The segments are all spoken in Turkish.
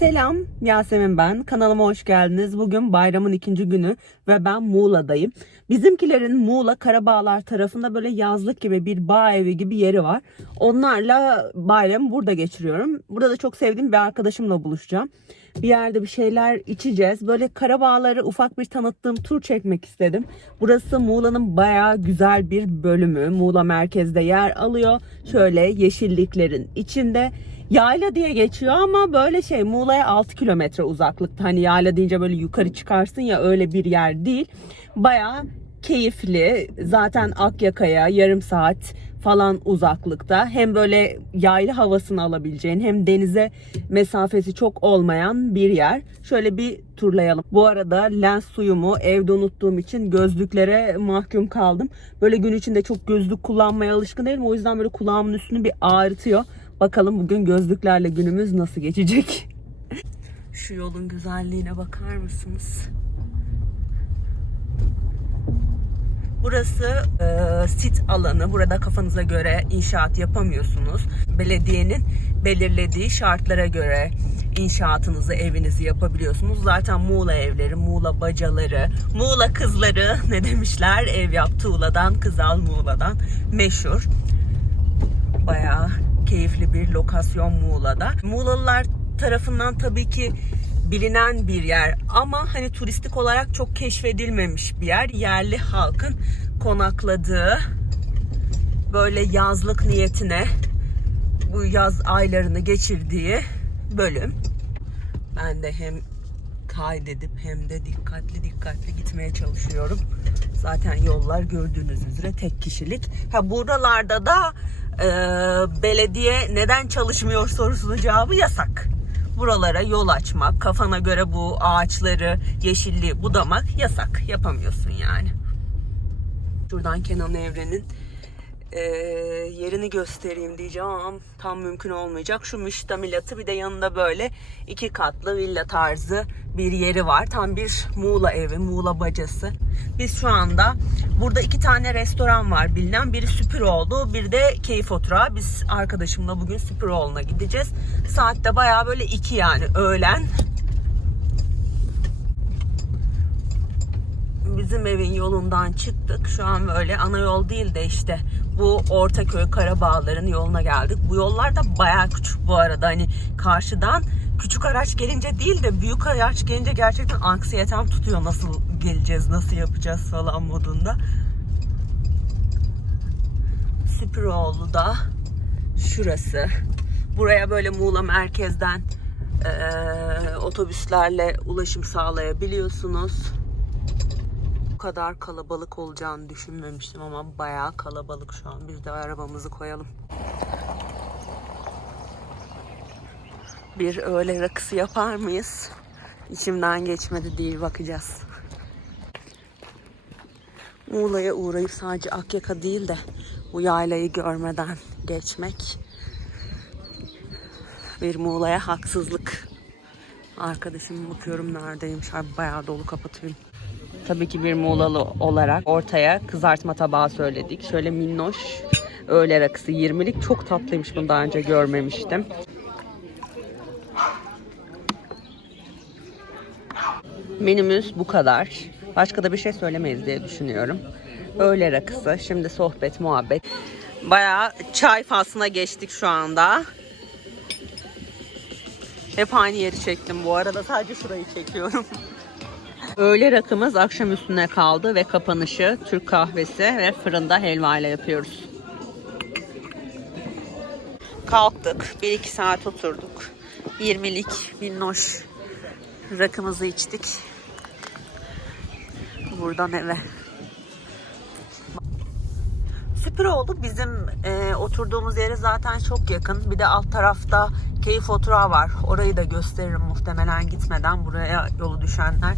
Selam, Yasemin ben. Kanalıma hoş geldiniz. Bugün bayramın ikinci günü ve ben Muğla'dayım. Bizimkilerin Muğla Karabağlar tarafında böyle yazlık gibi bir bağ evi gibi yeri var. Onlarla bayramı burada geçiriyorum. Burada da çok sevdiğim bir arkadaşımla buluşacağım. Bir yerde bir şeyler içeceğiz. Böyle Karabağları ufak bir tanıttığım tur çekmek istedim. Burası Muğla'nın bayağı güzel bir bölümü. Muğla merkezde yer alıyor. Şöyle yeşilliklerin içinde. Yayla diye geçiyor ama böyle şey Muğla'ya 6 kilometre uzaklıkta. Hani yayla deyince böyle yukarı çıkarsın ya öyle bir yer değil. Bayağı keyifli. Zaten Akyaka'ya yarım saat falan uzaklıkta. Hem böyle yaylı havasını alabileceğin hem denize mesafesi çok olmayan bir yer. Şöyle bir turlayalım. Bu arada lens suyumu evde unuttuğum için gözlüklere mahkum kaldım. Böyle gün içinde çok gözlük kullanmaya alışkın değilim. O yüzden böyle kulağımın üstünü bir ağrıtıyor. Bakalım bugün gözlüklerle günümüz nasıl geçecek? Şu yolun güzelliğine bakar mısınız? Burası e, sit alanı. Burada kafanıza göre inşaat yapamıyorsunuz. Belediyenin belirlediği şartlara göre inşaatınızı, evinizi yapabiliyorsunuz. Zaten Muğla evleri, Muğla bacaları, Muğla kızları ne demişler? Ev yap Tuğla'dan, kız al Muğla'dan meşhur. Bayağı keyifli bir lokasyon Muğla'da. Muğlalılar tarafından tabii ki bilinen bir yer ama hani turistik olarak çok keşfedilmemiş bir yer. Yerli halkın konakladığı böyle yazlık niyetine bu yaz aylarını geçirdiği bölüm. Ben de hem kaydedip hem de dikkatli dikkatli gitmeye çalışıyorum. Zaten yollar gördüğünüz üzere tek kişilik. Ha buralarda da e, belediye neden çalışmıyor sorusunun cevabı yasak. Buralara yol açmak, kafana göre bu ağaçları, yeşilliği budamak yasak. Yapamıyorsun yani. Şuradan Kenan Evren'in e, yerini göstereyim diyeceğim tam mümkün olmayacak. Şu müştemilatı bir de yanında böyle iki katlı villa tarzı bir yeri var. Tam bir Muğla evi, Muğla bacası. Biz şu anda burada iki tane restoran var bilinen. Biri Süpüroğlu, bir de Keyif Oturağı. Biz arkadaşımla bugün Süpüroğlu'na gideceğiz. Saatte baya böyle iki yani öğlen. bizim evin yolundan çıktık. Şu an böyle ana yol değil de işte bu Ortaköy Karabağların yoluna geldik. Bu yollar da bayağı küçük bu arada. Hani karşıdan küçük araç gelince değil de büyük araç gelince gerçekten anksiyetem tutuyor. Nasıl geleceğiz, nasıl yapacağız falan modunda. Süpüroğlu da şurası. Buraya böyle Muğla merkezden eee, otobüslerle ulaşım sağlayabiliyorsunuz bu kadar kalabalık olacağını düşünmemiştim ama bayağı kalabalık şu an. Biz de arabamızı koyalım. Bir öğle rakısı yapar mıyız? İçimden geçmedi değil bakacağız. Muğla'ya uğrayıp sadece Akyaka değil de bu yaylayı görmeden geçmek bir Muğla'ya haksızlık. Arkadaşım bakıyorum neredeymiş. Ay bayağı dolu kapatayım. Tabii ki bir Muğlalı olarak ortaya kızartma tabağı söyledik. Şöyle minnoş öğle rakısı 20'lik. Çok tatlıymış bunu daha önce görmemiştim. Menümüz bu kadar. Başka da bir şey söylemeyiz diye düşünüyorum. Öğle rakısı. Şimdi sohbet, muhabbet. Bayağı çay faslına geçtik şu anda. Hep aynı yeri çektim bu arada. Sadece şurayı çekiyorum. Öğle rakımız akşam üstüne kaldı ve kapanışı Türk kahvesi ve fırında helva ile yapıyoruz. Kalktık. 1-2 saat oturduk. 20'lik minnoş rakımızı içtik. Buradan eve. Süper oldu. Bizim e, oturduğumuz yere zaten çok yakın. Bir de alt tarafta keyif oturağı var. Orayı da gösteririm muhtemelen gitmeden. Buraya yolu düşenler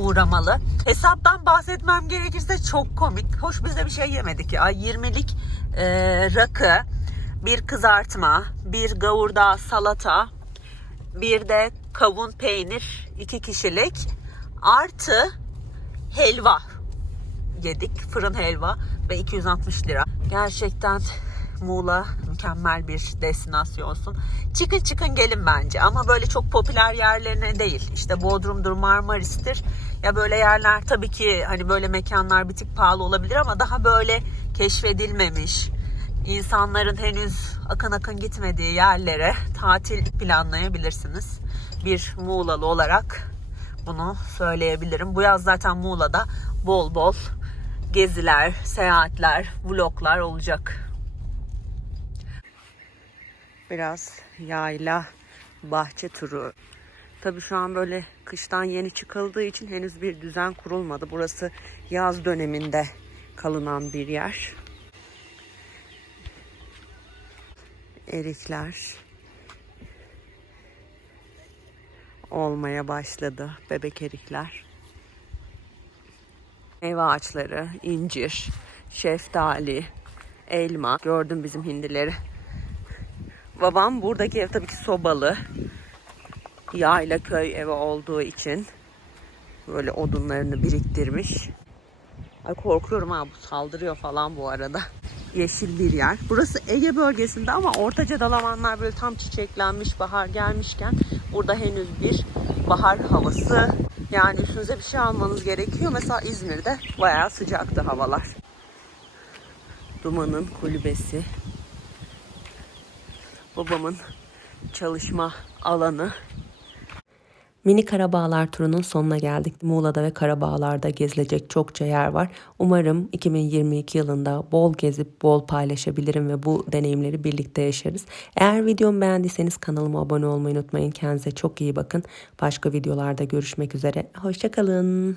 uğramalı. Hesaptan bahsetmem gerekirse çok komik. Hoş biz de bir şey yemedik ya. 20'lik e, rakı, bir kızartma, bir gavurda salata, bir de kavun peynir, iki kişilik artı helva yedik. Fırın helva ve 260 lira. Gerçekten Muğla mükemmel bir destinasyonsun. Çıkın çıkın gelin bence ama böyle çok popüler yerlerine değil. İşte Bodrum'dur, Marmaris'tir. Ya böyle yerler tabii ki hani böyle mekanlar bir tık pahalı olabilir ama daha böyle keşfedilmemiş, insanların henüz akın akın gitmediği yerlere tatil planlayabilirsiniz. Bir Muğlalı olarak bunu söyleyebilirim. Bu yaz zaten Muğla'da bol bol geziler, seyahatler, vloglar olacak. Biraz yayla bahçe turu. Tabii şu an böyle kıştan yeni çıkıldığı için henüz bir düzen kurulmadı. Burası yaz döneminde kalınan bir yer. Erikler olmaya başladı. Bebek erikler. Meyve ağaçları, incir, şeftali, elma. Gördüm bizim hindileri. Babam buradaki ev tabii ki sobalı. Yayla köy evi olduğu için böyle odunlarını biriktirmiş. Ay korkuyorum ha bu saldırıyor falan bu arada. Yeşil bir yer. Burası Ege bölgesinde ama Ortaca Dalamanlar böyle tam çiçeklenmiş bahar gelmişken burada henüz bir bahar havası. Yani üstünüze bir şey almanız gerekiyor. Mesela İzmir'de bayağı sıcaktı havalar. Duman'ın kulübesi. Babamın çalışma alanı. Mini Karabağlar turunun sonuna geldik. Muğla'da ve Karabağlar'da gezilecek çokça yer var. Umarım 2022 yılında bol gezip bol paylaşabilirim ve bu deneyimleri birlikte yaşarız. Eğer videomu beğendiyseniz kanalıma abone olmayı unutmayın. Kendinize çok iyi bakın. Başka videolarda görüşmek üzere. Hoşçakalın.